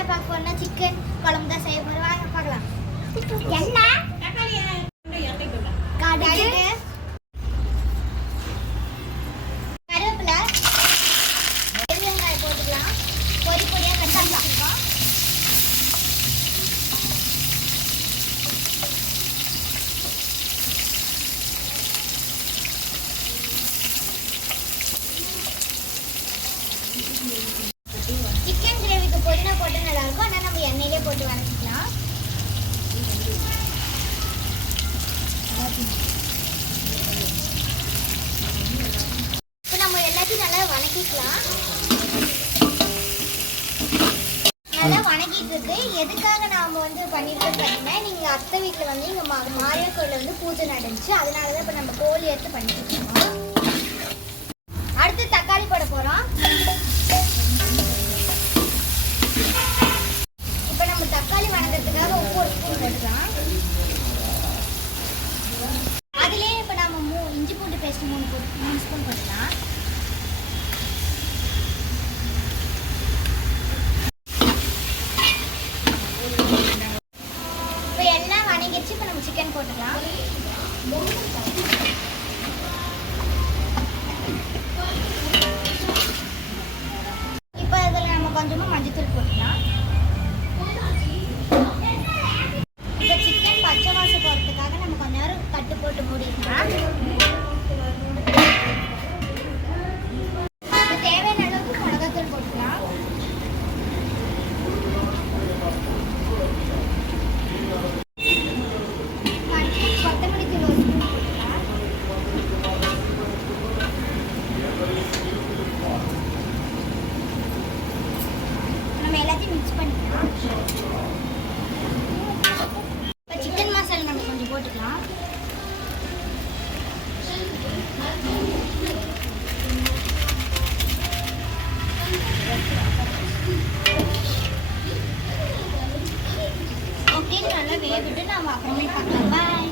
என்ன பார்க்க போறோம்னா சிக்கன் குழம்பு தான் செய்ய போறோம். வாங்க பார்க்கலாம். என்ன கடுகு, கருவேப்பிலை, வெங்காயம் போட்டுக்கலாம். பொடி பொடியா கட் பண்ணி வச்சிருக்கோம். சிக்கன் கிரேவிக்கு புதினா போட்டு நல்லா இருக்கும். ஆனால் நம்ம எண்ணெயிலே போட்டு வதக்கிக்கலாம். இப்போ நம்ம எல்லாத்தையும் நல்லா வதக்கிக்கலாம். நல்லா வணங்கிட்டு இருக்கு. எதுக்காக நாம பண்ணிருக்கோம் பார்த்தீங்கன்னா, நீங்க அத்தை வீட்டில் இங்க மாரியம்மன் கோயிலில் பூஜை நடந்துச்சு. அதனாலதான் இப்போ நம்ம கோழி எடுத்து பண்ணிட்டு இருக்கோம். அடுத்து தக்காளி போட போறோம். இப்போ நம்ம தக்காளி வணங்குறதுக்காக உப்பு ஒரு ஸ்பூன் போட்டுக்கலாம். அதுலேயே இப்போ நம்ம இஞ்சி பூண்டு பேஸ்ட் 3 ஸ்பூன் போட்டுக்கலாம். இப்போ எல்லாம் வணங்கிடுச்சு. இப்போ நம்ம சிக்கன் போட்டுக்கலாம். இப்போ இதில் நம்ம கொஞ்சமாக மஞ்சத்தூள் போட்டுக்கலாம். இப்போ சிக்கன் பச்சை வாசம் போகிறதுக்காக நம்ம கொஞ்ச நேரம் கட்டு போட்டு மூடிக்கலாம். தேவையான அளவுக்கு மிளகாத்தூள் போட்டுக்கலாம். கொத்தமல்லி தூள் ஒரு ஸ்பூன் போட்டுக்கலாம். நம்ம எல்லாத்தையும் மிக்ஸ் பண்ணிக்கலாம். இப்போ சிக்கன் மசாலா நம்ம கொஞ்சம் போட்டுக்கலாம். ஓகே, நல்லா வேவிட்டு நம்ம அப்புறமே பார்க்கலாம். பாய்.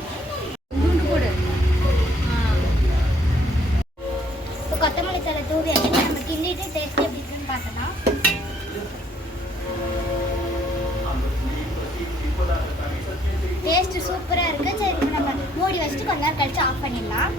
இப்போ கொத்தமல்லி தழை தூவி வச்சு நம்ம கிண்டிட்டு டேஸ்ட் எப்படி இருக்குன்னு பார்க்கலாம். டேஸ்ட் சூப்பராக இருக்குது. சரி, இப்போ நம்ம மூடி வச்சுட்டு கொஞ்ச நேரம் கழிச்சு ஆஃப் பண்ணிடலாம்.